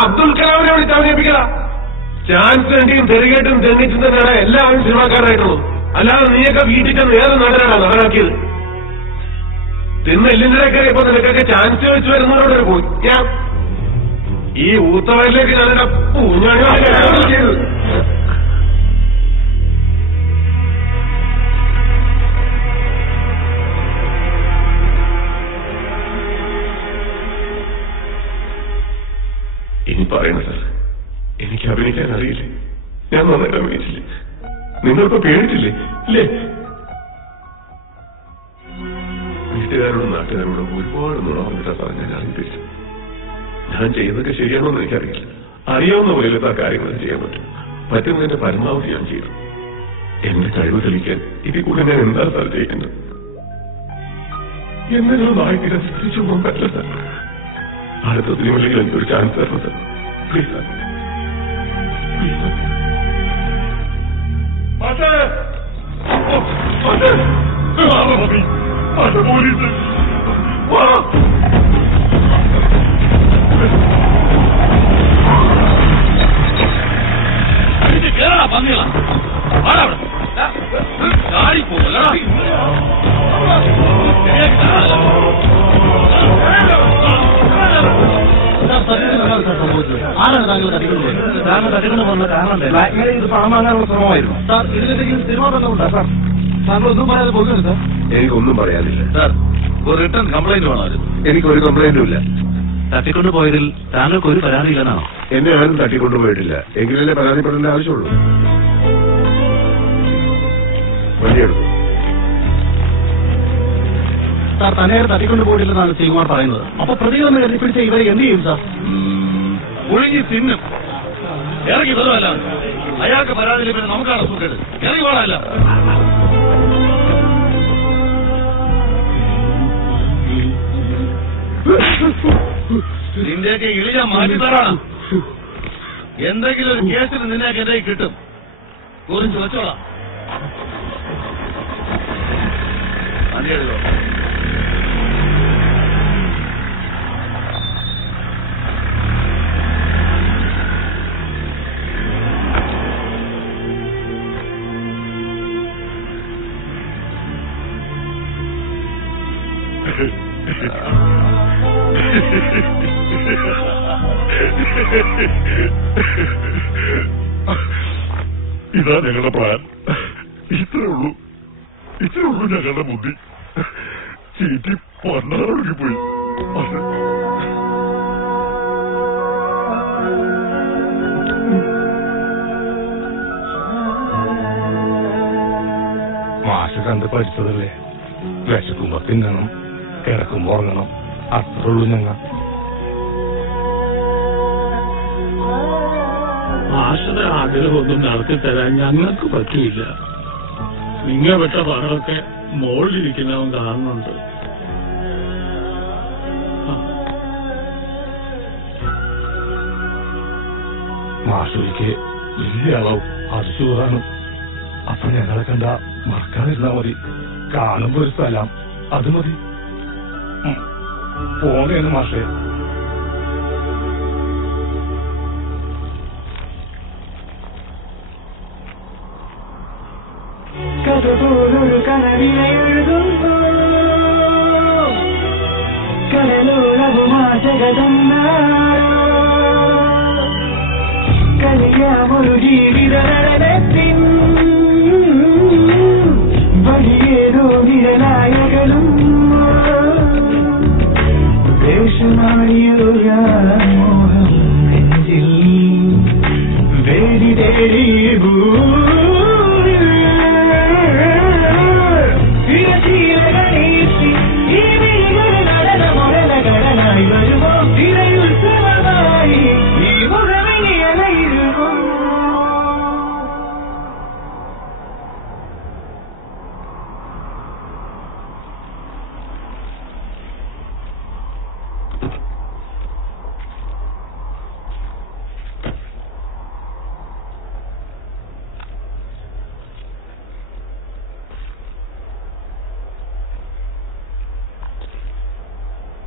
അബ്ദുൽ കലാമിനെ വിളിച്ച് അവതരിപ്പിക്കല. ചാൻസ് വേണ്ടിയും തെറികേട്ടും തെന്നിച്ചും തന്നെയാണ് എല്ലാവരും സിനിമാക്കാരായിട്ടുള്ളൂ. അല്ലാതെ നീയൊക്കെ വീട്ടിൽ ചെന്ന് ഏത് നടനാണ് നടനാക്കിയത്? തിന്ന് എല്ലിന്റെ കയറിയപ്പോ നിനക്കൊക്കെ ചാൻസ് വെച്ച് വരുന്നവരോട് പോയി. ഞാൻ ഈ ഊത്തവരിലേക്ക് ഞാനെന്റെ പൂഞ്ഞാണി ചെയ്തു. ഇനി പറയണ സാർ, എനിക്ക് അഭിനയിക്കാൻ അറിയില്ലേ? ഞാൻ നന്നായിട്ട് അഭിനയിച്ചില്ലേ? നിങ്ങളിപ്പോ പേടിച്ചില്ലേ? ഇല്ലേ? വീട്ടുകാരോടും നാട്ടുകാരോടും ഒരുപാട് നുണ പറഞ്ഞിട്ടാ സാർ ഞാൻ അറിയിപ്പിച്ചു. ഞാൻ ചെയ്യുന്നതൊക്കെ ശരിയാണോ എന്ന് എനിക്കറിയില്ല. അറിയാവുന്ന പോലെയുള്ള ആ കാര്യങ്ങൾ ചെയ്യാൻ പറ്റും. പറ്റുന്നതിന്റെ പരമാവധി ഞാൻ ചെയ്തു. എന്റെ കഴിവ് തെളിയിക്കാൻ ഇതിൽ കൂടെ ഞാൻ എന്താ സാർ ചെയ്യേണ്ടത്? എന്തെങ്കിലും വായിക്കാൻ തിരിച്ചു പോകാൻ പറ്റില്ല സാർ. അടുത്ത സിനിമയിലേക്ക് എനിക്കൊരു ചാൻസ് തരണം sir. Please sir. Police Kerala പന്നികളാ ഗാഡി പോകല. ആരാണ് താങ്കൾ തട്ടിക്കൊണ്ടുപോയത്? താങ്കൾ തട്ടിക്കൊണ്ട് പോകുന്ന കാരണം ഇത് പണം വാങ്ങാനുള്ള ശ്രമമായിരുന്നു സാർ. ഇതിലേക്ക് സിനിമ ബന്ധമുണ്ടോ സാർ? താങ്കൾ ഒന്നും പറയാതെ പോകുന്നത് സാർ? എനിക്കൊന്നും പറയാനില്ല സാർ. ഒരു റിട്ടേൺ കംപ്ലൈന്റ് വേണമായിരുന്നു. എനിക്കൊരു കംപ്ലൈന്റും ഇല്ല. തട്ടിക്കൊണ്ടുപോയതിൽ താങ്കൾക്ക് ഒരു പരാതിയില്ലെന്നാണോ? എന്നെ ആരും തട്ടിക്കൊണ്ടുപോയിട്ടില്ല. എങ്കിലല്ലേ പരാതിപ്പെടേണ്ട ആവശ്യമുള്ളൂ. വഴിയെടുക്കും സാർ. തന്നെ തട്ടിക്കൊണ്ടു പോയിട്ടില്ലെന്നാണ് ശ്രീകുമാർ പറയുന്നത്. അപ്പൊ പ്രതികളെന്ന് കരുതിപ്പിടിച്ച ഇവരെ എന്ത് ചെയ്യും സാർ? ഒഴുകി തിന്നും. ഇറങ്ങി വരുമല്ല. അയാൾക്ക് പരാതി പിന്നെ നമുക്കാണ് സുഖം. ഇറങ്ങി വേണമല്ല. നിന്റെയൊക്കെ ഇളിയ മാറ്റി തരാണ്. എന്തെങ്കിലും ഒരു കേസിൽ നിന്നെയൊക്കെ എന്റെ കിട്ടും. കുറിച്ച് വെച്ചോളാം. അതെഴുതോ ഇതാ ഞങ്ങളുടെ പ്ലാൻ. ഇത്രേ ഉള്ളൂ ഞങ്ങളുടെ ബുദ്ധി. ചീറ്റി പൊന്നാറൊഴുകി പോയി. മാഷ് കണ്ട് പഠിച്ചതല്ലേ? വിശക്കുമ്പോ തിന്നണം, കിടക്കുമ്പോ ഉറങ്ങണം. അത്രേ ഉള്ളൂ ഞങ്ങൾ. മാഷിന്റെ ആഗ്രഹമൊന്നും നടത്തി തരാൻ ഞങ്ങൾക്ക് പറ്റിയില്ല. നിങ്ങൾ വിട്ട പണമൊക്കെ മുകളിലിരിക്കുന്നവൻ കാണുന്നുണ്ട്. മാഷൊരിക്ക് വലിയ അളവ് അടിച്ചുകൂറാണ്. അപ്പൊ ഞങ്ങളെ കണ്ട മറക്കാതിരുന്നാ മതി. കാണുമ്പോ ഒരു സ്ഥലം അത് മതി. പോകേന്ന് മാഷേ. കഥപോലൊരു കനവിനെഴുതുമ്പോ കടലോളവുമാ ജഗതന്നാരോ കലിയാമൊരു ജീവിതത്തിൻ വലിയേതോ നിരനായകനും ദേശമാടിയൊരു മോഹം നെഞ്ചിൽ വേദി തേടി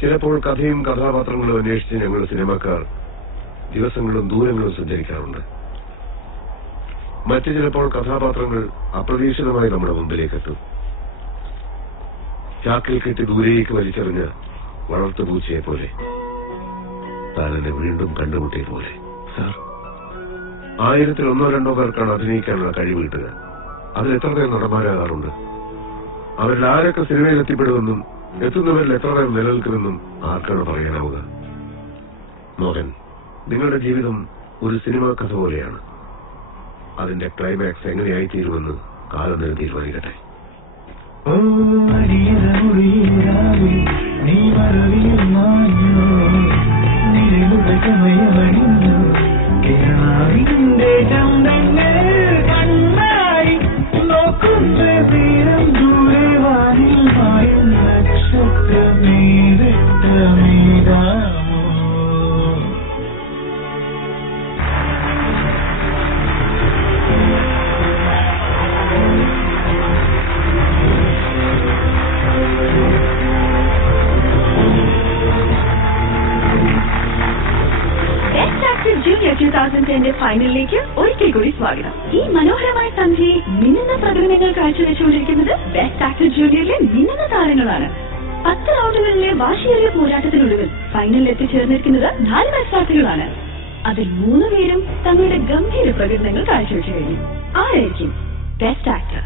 ചിലപ്പോൾ കഥയും കഥാപാത്രങ്ങളും അന്വേഷിച്ച് ഞങ്ങൾ സിനിമക്കാർ ദിവസങ്ങളും ദൂരങ്ങളും സഞ്ചരിക്കാറുണ്ട്. മറ്റു ചിലപ്പോൾ കഥാപാത്രങ്ങൾ അപ്രതീക്ഷിതമായി നമ്മുടെ മുമ്പിലേക്ക് എത്തും. ചാക്കിൽ കെട്ടി ദൂരേക്ക് വലിച്ചെറിഞ്ഞ വളർത്തുപൂച്ചയെ പോലെ, താനെന്നെ വീണ്ടും കണ്ടുമുട്ടിയ പോലെ. സാർ, 1000-ൽ 1-2 പേർക്കാണ് അഭിനയിക്കാനുള്ള കഴിവ് കിട്ടുക. അതിൽ എത്ര പേർ നടന്മാരാകാറുണ്ട്? അവരിൽ ആരൊക്കെ സിനിമയിൽ എത്തിപ്പെടുമെന്നും എത്തുന്നവരിൽ എത്ര പേർ നിലനിൽക്കുമെന്നും ആർക്കാണ് പറയാനാവുക? മോഹൻ, നിങ്ങളുടെ ജീവിതം ഒരു സിനിമാ കഥ പോലെയാണ്. അതിന്റെ ക്ലൈമാക്സ് എങ്ങനെയായിത്തീരുമെന്ന് കാലം തന്നെ തീരുമാനിക്കട്ടെ. ഫൈനലിലേക്ക് ഒരിക്കൽ കൂടി സ്വാഗതം. ഈ മനോഹരമായ സന്ധ്യയിൽ മിന്നുന്ന പ്രകടനങ്ങൾ കാഴ്ചവെച്ചുകൊണ്ടിരിക്കുന്നത് ബെസ്റ്റ് ആക്ടർ ജൂനിയറിലെ മിന്നുന്ന താരങ്ങളാണ്. 10 റൗണ്ടുകളിലെ വാശിയേറിയ പോരാട്ടത്തിനൊടുവിൽ ഫൈനലിൽ എത്തിച്ചേർന്നിരിക്കുന്നത് 4 മത്സരാർത്ഥികളാണ്. അതിൽ 3 പേരും തങ്ങളുടെ ഗംഭീര പ്രകടനങ്ങൾ കാഴ്ചവെച്ചു കഴിഞ്ഞു. ആരായിരിക്കും ബെസ്റ്റ് ആക്ടർ?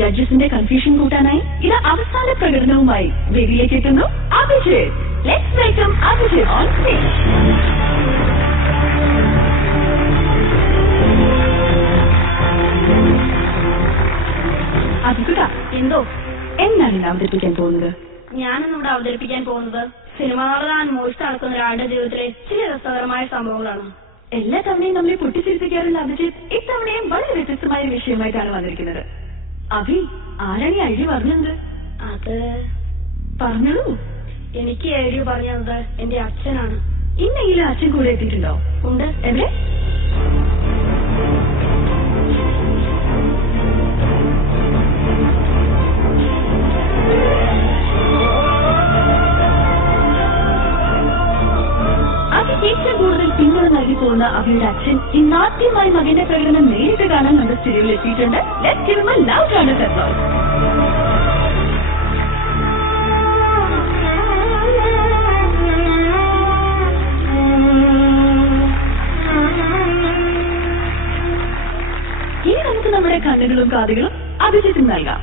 ജഡ്ജസിന്റെ കൺഫ്യൂഷൻ കൂട്ടാനായി ഇത് അവസാന പ്രകടനവുമായി വേദിയിലേക്ക് എത്തുന്നു Abhijith. Let's welcome Abhijith on stage. Abhijith, എന്തോ എന്താണ് ഇന്ന് അവതരിപ്പിക്കാൻ പോകുന്നത്? ഞാനിന്നിവിടെ അവതരിപ്പിക്കാൻ പോകുന്നത് സിനിമാ നടനാൻ മോഹിച്ച് നടക്കുന്ന ഒരാളുടെ ജീവിതത്തിലെ ചില രസകരമായ സംഭവങ്ങളാണ്. എല്ലാ തവണയും നമ്മളെ പൊട്ടിച്ചിരിപ്പിക്കാറുള്ള അഭിജിത്ത് ഇത്തവണയും വളരെ വ്യത്യസ്തമായ ഒരു വിഷയമായിട്ടാണ് വന്നിരിക്കുന്നത്. അഭി, ആരാണ് ഈ ഐഡിയ പറഞ്ഞത്? അത് പറഞ്ഞോളൂ. എനിക്ക് ഐഡിയ പറഞ്ഞത് എന്റെ അച്ഛനാണ്. ഇന്നെങ്കിലും അച്ഛൻ കൂടെ എത്തിയിട്ടുണ്ടോ? ഉണ്ട്. എവിടെ? ഏറ്റവും കൂടുതൽ പിന്തുണ നൽകി പോകുന്ന അവരുടെ അച്ഛൻ ഇന്നാദ്യമായി മകന്റെ പ്രകടനം നേരിട്ട് കാണാൻ നമ്മുടെ സ്റ്റുഡിയോയിൽ എത്തിയിട്ടുണ്ട്. Let's give him A loud round of applause. ഇനി നമുക്ക് നമ്മുടെ കണ്ണുകളും കാതുകളും അഭിജിത്തിന് നൽകാം.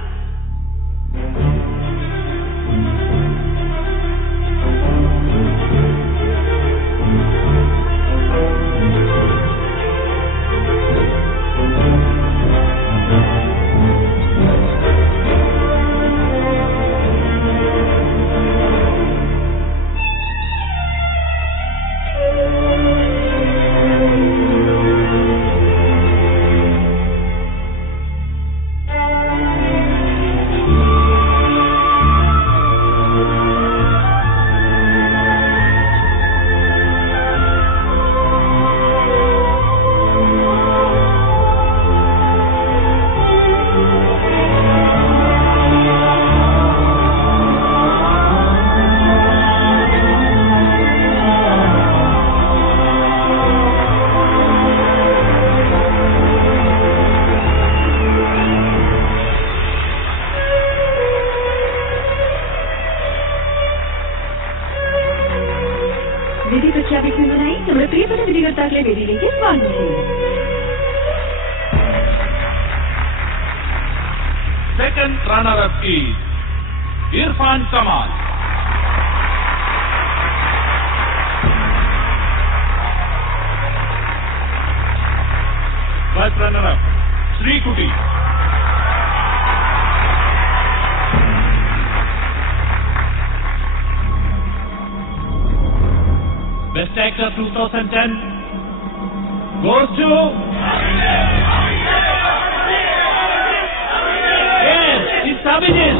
വിധി പ്രഖ്യാപിക്കുന്നതിനായി നമ്മുടെ പ്രിയപ്പെട്ട വിധികർത്താക്കളെ വേദിയിലേക്ക് സ്വാഗതം ചെയ്യുന്നു. Second runner-up is Irfan Kamal. First runner-up, Sri Kuti. Best Actor 2010 goes to... Yes, it's Abhijit.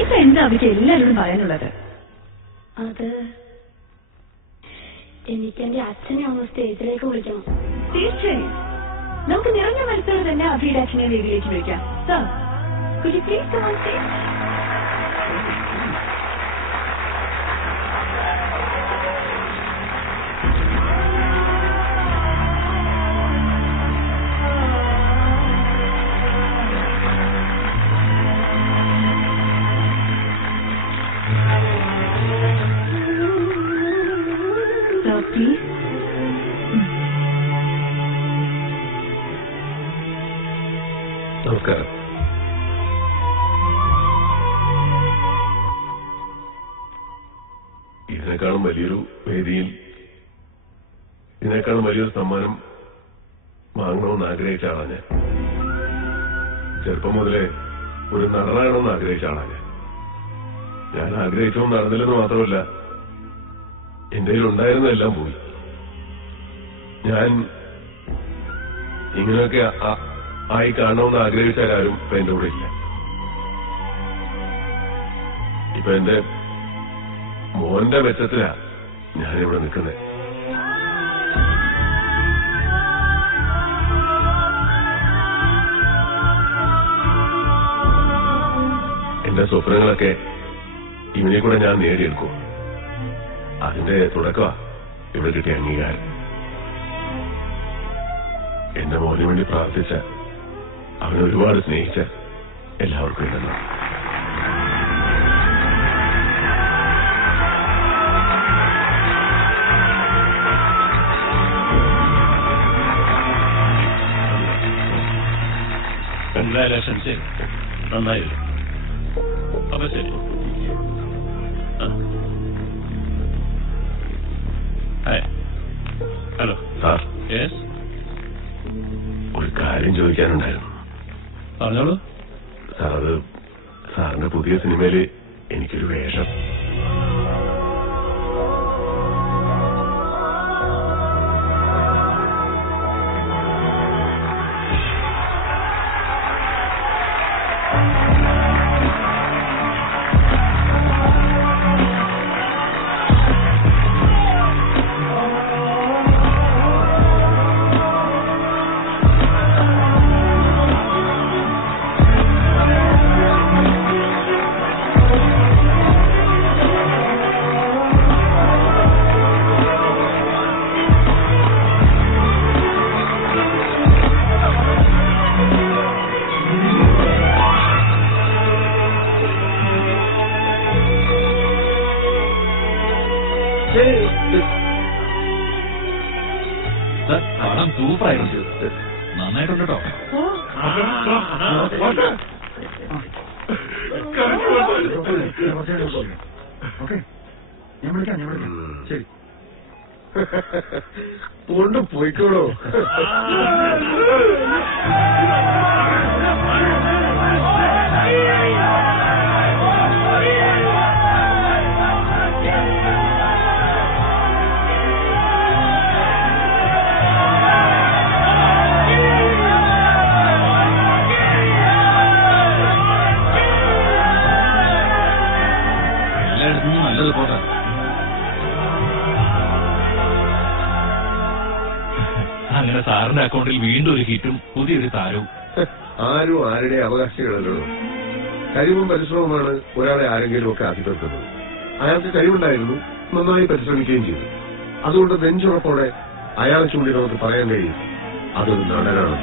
ഇപ്പൊ എന്താ അവർക്ക് എല്ലാവരോടും പറയാനുള്ളത്? അത് എനിക്ക് എന്റെ അച്ഛനെ ഒന്ന് സ്റ്റേജിലേക്ക് വിളിക്കണം. തീർച്ചയായും നമുക്ക് നിറഞ്ഞ മനസ്സിൽ തന്നെ അഭിയുടെ അച്ഛനെ വേദിയിലേക്ക് വിളിക്കാം. Sir, could you please come on stage? Sir, please. നമസ്കാരം. ഇതിനേക്കാളും വലിയൊരു വേദിയിൽ ഇതിനേക്കാളും വലിയൊരു സമ്മാനം വാങ്ങണമെന്ന് ആഗ്രഹിച്ച ആളാണ് ഞാൻ. ചെറുപ്പം മുതലേ ഒരു നടനാകണമെന്ന് ആഗ്രഹിച്ച ആളാണ് ഞാൻ ആഗ്രഹിച്ചൊന്നും നടന്നില്ലെന്ന് മാത്രമല്ല, എന്റെ കയ്യിലുണ്ടായിരുന്നതെല്ലാം പോയി. ഞാൻ ഇങ്ങനെയൊക്കെ ആയി കാണണമെന്ന് ആഗ്രഹിച്ചാലും ഇപ്പൊ എന്റെ കൂടെ ഇല്ല. ഇപ്പൊ എന്റെ മോന്റെ മെച്ചത്തിലാ ഞാനിവിടെ നിൽക്കുന്നത്. എന്റെ സ്വപ്നങ്ങളൊക്കെ ഇവനെ കൂടെ ഞാൻ നേടിയെടുക്കും. അതിന്റെ തുടക്കമാ ഇവിടെ കിട്ടിയ അംഗീകാരം. എന്റെ മോന് വേണ്ടി പ്രാർത്ഥിച്ച, അവനെ ഒരുപാട് സ്നേഹിച്ച എല്ലാവർക്കും ഉണ്ടല്ലോ. കൺഗ്രാജുലേഷൻസ്. നന്നായില്ല. അപ്പൊ ശരി. ഹലോ സാർ, യെസ്, ഒരു കാര്യം ചോദിക്കാനുണ്ടായിരുന്നു. പറഞ്ഞോളൂ. സാർ, അത് സാറിന്റെ പുതിയ സിനിമയില് എനിക്കൊരു വേഷം. സൂപ്പറായിരുന്നു. നന്നായിട്ടുണ്ട് കേട്ടോ. ഞാൻ വിളിക്കാം ശരി. കൊണ്ട് പോയിക്കോളൂ. നല്ലത് പോട്ടെ. അങ്ങനെ സാറിന്റെ അക്കൗണ്ടിൽ വീണ്ടും ഒരു ഹിറ്റും പുതിയൊരു താരവും. ആരും ആരുടെ അവകാശികളല്ലോ. കഴിവും പരിശ്രമമാണ് ഒരാളെ ആരെങ്കിലും ഒക്കെ ആക്കിത്തീർക്കുന്നത്. അയാൾക്ക് കഴിവുണ്ടായിരുന്നു, നന്നായി പരിശ്രമിക്കുകയും ചെയ്തു. അതുകൊണ്ട് നെഞ്ചുറപ്പോടെ അയാളെ ചൂണ്ടി നമുക്ക് പറയാൻ കഴിയും അതൊരു നടനാണ്.